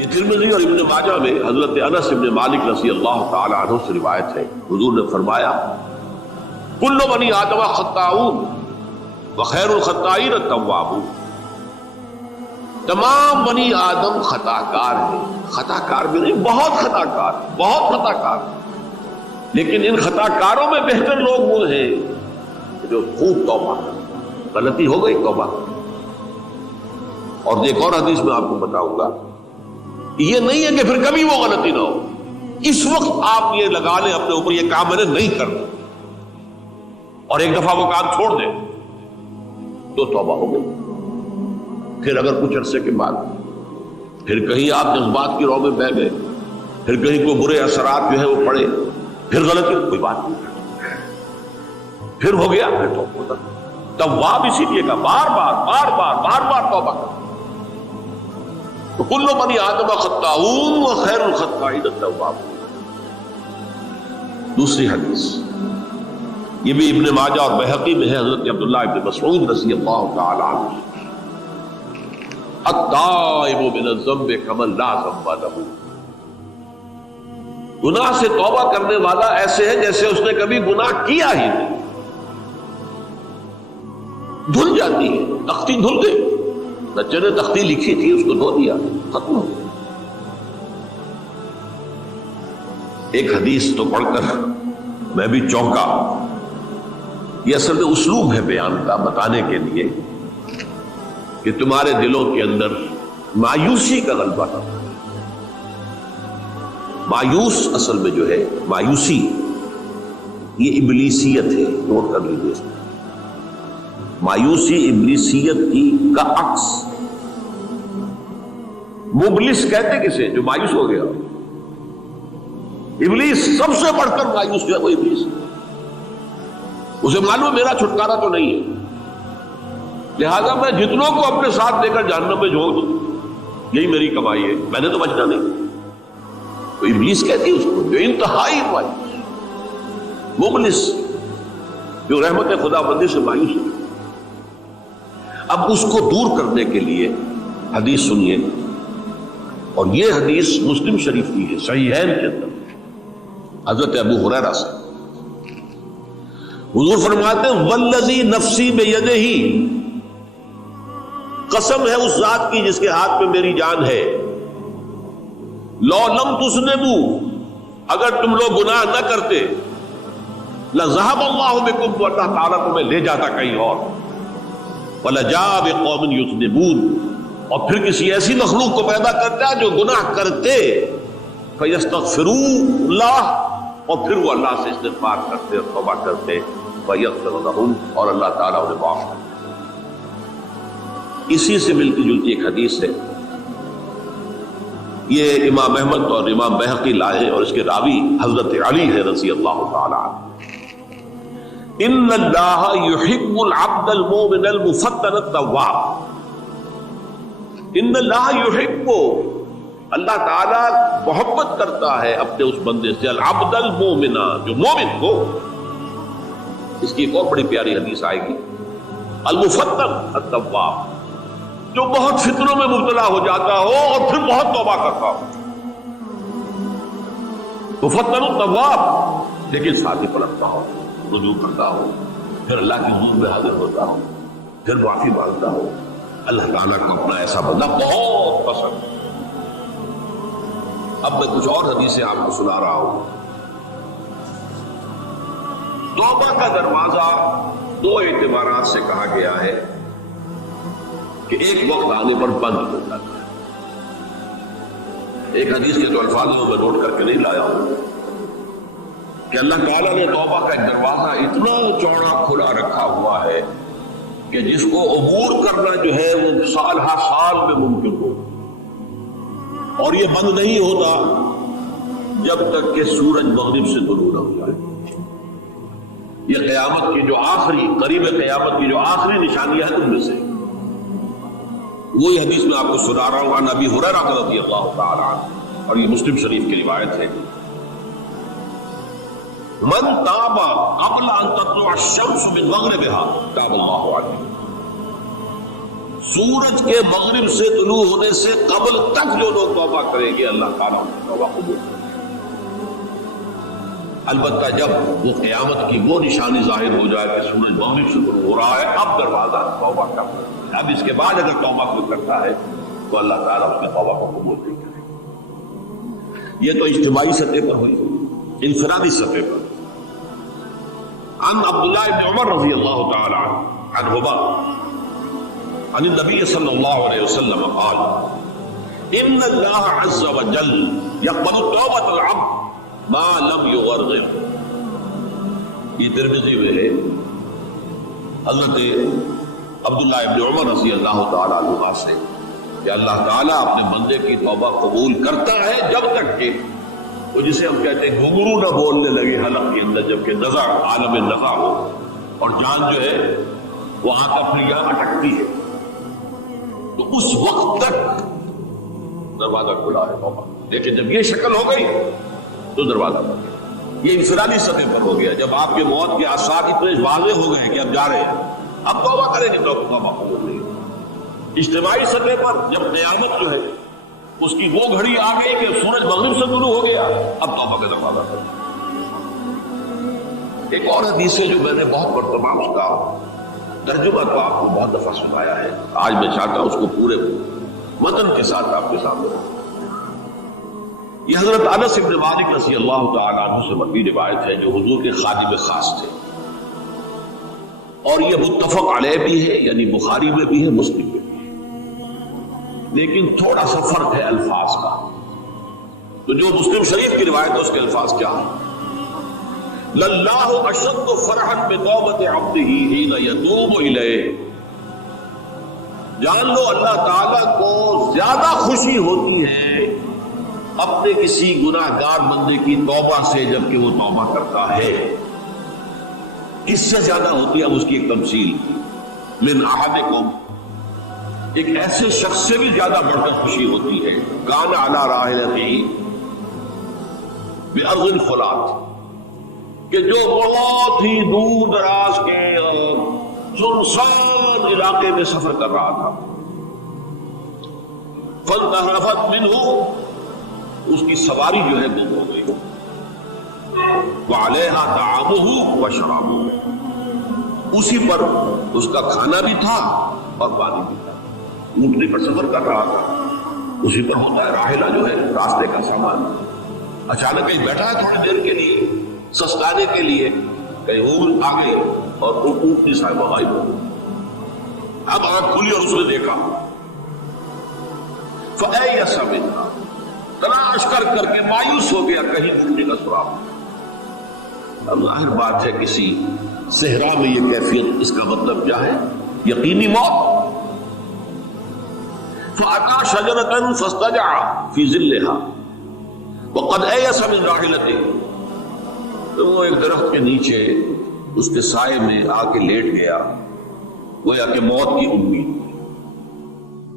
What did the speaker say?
یہ ترمذی اور ابن ماجہ میں حضرت انس ابن مالک رضی اللہ تعالی عنہ سے روایت ہے، حضور نے فرمایا کل بنی آدم خطاؤون وخیر الخطائین التوابون، تمام بنی آدم خطا کار ہیں، خطا کار بھی نہیں، بہت خطا کار، بہت خطا کار، لیکن ان خطا کاروں میں بہتر لوگ وہ ہیں جو خوب توبہ کریں، غلطی ہو گئی توبہ کریں۔ اور ایک اور حدیث میں آپ کو بتاؤں گا، یہ نہیں ہے کہ پھر کبھی وہ غلطی نہ ہو، اس وقت آپ یہ لگا لیں اپنے اوپر یہ کام میں نے نہیں کرنا، اور ایک دفعہ وہ کام چھوڑ دیں تو توبہ ہو گئی۔ پھر اگر کچھ عرصے کے بعد پھر کہیں آپ جذبات کی رو میں بہہ گئے، پھر کہیں کوئی برے اثرات جو ہے وہ پڑے، پھر غلطی، کوئی بات نہیں، پھر ہو گیا، پھر توبہ۔ تواب اسی لیے کا بار بار توبہ کر۔ تو کل بنی آدم خطاؤون وخیر الخطائین التوابون۔ دوسری حدیث یہ بھی ابن ماجہ اور بہقی میں ہے، حضرت عبداللہ ابن مسعود رضی اللہ تعالی عنہ، التائب من الذنب کمن لا ذنب له، گناہ سے توبہ کرنے والا ایسے ہے جیسے اس نے کبھی گناہ کیا ہی نہیں۔ دھل جاتی ہے، تختی دھل گئی، بچے نے تختی لکھی تھی اس کو دھو دیا، ختم ہو گیا۔ ایک حدیث تو پڑھ کر میں بھی چونکا، یہ اصل میں اسلوب ہے بیان کا، بتانے کے لیے کہ تمہارے دلوں کے اندر مایوسی کا غلبہ نہ ہو۔ مایوس اصل میں جو ہے مایوسی، یہ ابلیسیت ہے، نوٹ کر لیجیے اس کو۔ مایوسی ابلیسیت کی کا عکس۔ مبلس کہتے کسے؟ جو مایوس ہو گیا۔ ابلیس سب سے بڑھ کر مایوس جو ہے وہ ابلیس، اسے معلوم ہے میرا چھٹکارا تو نہیں ہے، لہذا میں جتنوں کو اپنے ساتھ لے کر جہنم میں جھونک دوں، یہی میری کمائی ہے، میں نے تو بچنا نہیں۔ تو ابلیس کہتی ہے اس کو جو انتہائی مایوس، مبلس، جو رحمت خدا بندی سے مایوس ہے۔ اب اس کو دور کرنے کے لیے حدیث سنیے، اور یہ حدیث مسلم شریف کی ہے، صحیحین کے اندر، حضرت ابو ہریرہ سے حضور فرماتے ہیں والذی نفسی بیدہ، قسم ہے اس ذات کی جس کے ہاتھ میں میری جان ہے، لو لم تذنبوا، اگر تم لوگ گناہ نہ کرتے، لذهب اللہ بکم، تو اللہ تعالیٰ تمہیں لے جاتا کہیں اور، وَلَجَاءَ بِقَوْمٍ يُذْنِبُونَ، اور پھر کسی ایسی مخلوق کو پیدا کرتا جو گناہ کرتے، فَيَسْتَغْفِرُوا اللَّهَ، اور پھر وہ اللہ سے استغفار کرتے اور توبہ کرتے، فَيَغْفِرُ لَهُمْ، اور اللہ تعالیٰ انہیں معاف کرتے۔ اسی سے ملتی جلتی ایک حدیث ہے، یہ امام احمد اور امام بہقی لائے، اور اس کے راوی حضرت علی ہے رضی اللہ تعالیٰ عنہ۔ ان اللہ یحب العبد المؤمن المفتن التواب، ان اللہ یحب، اللہ تعالیٰ محبت کرتا ہے اپنے اس بندے سے، العبد المؤمن، جو مومن ہو۔ اس کی ایک اور بڑی پیاری حدیث آئے گی، المفتن التواب، جو بہت فتنوں میں مبتلا ہو جاتا ہو اور پھر بہت توبہ کرتا ہو، مفتن التواب، لیکن ساتھ ہی پلٹتا ہو، رجوع کرتا ہو، پھر اللہ کی حضور میں حاضر ہوتا ہو، پھر معافی مانگتا ہو۔ اللہ تعالیٰ کو اپنا ایسا بندہ بہت پسند۔ اب میں کچھ اور حدیثیں آپ کو سنا رہا ہوں۔ توبہ کا دروازہ دو اعتبارات سے کہا گیا ہے کہ ایک وقت آنے پر بند ہو جاتا ہے۔ ایک حدیث کے تو الفاظ میں نوٹ کر کے نہیں لایا ہوں کہ اللہ تعالیٰ نے توبہ کا ایک دروازہ اتنا چوڑا کھلا رکھا ہوا ہے کہ جس کو عبور کرنا جو ہے وہ سال ہر سال میں ممکن ہو، اور یہ بند نہیں ہوتا جب تک کہ سورج مغرب سے طلوع نہ ہو جائے۔ یہ قیامت کی جو آخری، قریب قیامت کی جو آخری نشانیاں ہیں ان میں سے وہی حدیث میں آپ کو سنا رہا ہوں، عن ابی ہریرہ رضی اللہ تعالی عنہ، اور یہ مسلم شریف کی روایت ہے، من تاب قبل ان تطلع الشمس من مغربها تاب اللہ علیہ، سورج کے مغرب سے طلوع ہونے سے قبل تک جو لوگ توبہ کریں گے اللہ تعالیٰ ان کی توبہ قبول کرے گا۔ البتہ جب وہ قیامت کی وہ نشانی ظاہر ہو جائے کہ سورج مغرب سے طلوع ہو رہا ہے، اب دروازہ توبہ کا، اب اس کے بعد اگر توبہ کوئی کرتا ہے تو اللہ تعالیٰ اس کی توبہ کو قبول نہیں کرے گا۔ یہ تو اجتماعی سطح پر ہوئی، انفرادی سطح پر۔ عن عبداللہ بن عمر رضی اللہ تعالی عنہما عن النبی صلی اللہ علیہ وسلم قال ان اللہ عز وجل يقبل توبۃ العبد ما لم يغرغر۔ یہ ترمذی میں ہے، حضرت عبداللہ ابن عمر رضی اللہ تعالی عنہ سے کہ اللہ تعالیٰ اپنے بندے کی توبہ قبول کرتا ہے جب تک کہ وہ جسے ہم کہتے ہیں گھنگرو نہ بولنے لگے حلق کے اندر، جبکہ نزع عالم نزع ہو اور جان جو ہے وہ آنکھ اپنی یہاں اٹکتی ہے، تو اس وقت تک دروازہ کھلا ہے توبہ۔ لیکن جب یہ شکل ہو گئی تو دروازہ بند گیا۔ یہ انفرادی سطح پر ہو گیا، جب آپ کے موت کے آثار اتنے واضح ہو گئے کہ اب جا رہے ہیں، اب توبہ کریں گے تو توبہ قبول نہیں۔ اجتماعی سطح پر جب قیامت جو ہے اس کی وہ گھڑی آ گئی کہ سورج مغرب سے طلوع ہو گیا، اب توبہ کا دروازہ کھلا۔ ایک اور حدیث ہے جو میں نے بہت مرتبہ اس کا ترجمہ تو آپ کو بہت دفعہ سنایا ہے، آج میں چاہتا ہوں اس کو پورے متن کے ساتھ آپ کے سامنے۔ یہ حضرت انس بن مالک رضی اللہ تعالیٰ عنہ سے مروی روایت ہے جو حضور کے خادم خاص تھے، اور یہ متفق علیہ بھی ہے، یعنی بخاری میں بھی ہے، مسلم میں بھی ہے، لیکن تھوڑا سا فرق ہے الفاظ کا۔ تو جو مسلم شریف کی روایت ہے اس کے الفاظ کیا ہیں؟ لَلَّهُ أَشَدُّ فَرْحًا بِتَوْبَةِ عَبْدِهِ حِينَ يَتُوبُ إِلَيْهِ۔ جان لو اللہ تعالیٰ کو زیادہ خوشی ہوتی ہے اپنے کسی گناہگار بندے کی توبہ سے جبکہ وہ توبہ کرتا ہے۔ کس سے زیادہ ہوتی ہے؟ اب اس کی ایک تمثیل، من احدکم، ایک ایسے شخص سے بھی زیادہ بڑھ کر خوشی ہوتی ہے، کان علی راحلتہ بأرض الفلات، کہ جو بہت ہی دور دراز کے سنسان علاقے میں سفر کر رہا تھا، فانحرفت منہ، اس کی سواری جو ہے گم ہو گئی، وعلیہا طعامہ وشرابہ، اسی پر اس کا کھانا بھی تھا اور پانی بھی تھا، اونٹنی پر سفر کر رہا تھا، اسی پر ہوتا ہے راحلہ جو ہے راستے کا سامان۔ اچانک کہیں بیٹھا ہے تھوڑی دیر کے لیے سستانے کے لیے، کہیں اونٹ آ گئی اور اونٹنی صاحبہ غائب ہو گئی۔ اب آنکھ کھلی اور اس نے دیکھا، فَأَيَّسَ مِنْهَا، تلاش کر کے مایوس ہو گیا، کہیں اونٹنی کا سراغ۔ اب ظاہر بات ہے کسی صحرا میں یہ کیفیت، اس کا مطلب کیا ہے؟ یقینی موت۔ فَأَتَى شَجَرَةً فَاسْتَجَعَ فِي ظِلِّهَا وَقَدْ أَيَسَ مِنْ رَاحِلَتِهِ، تو وہ ایک درخت کے نیچے اس کے سائے میں آ کے لیٹ گیا، گویا کہ موت کی امید۔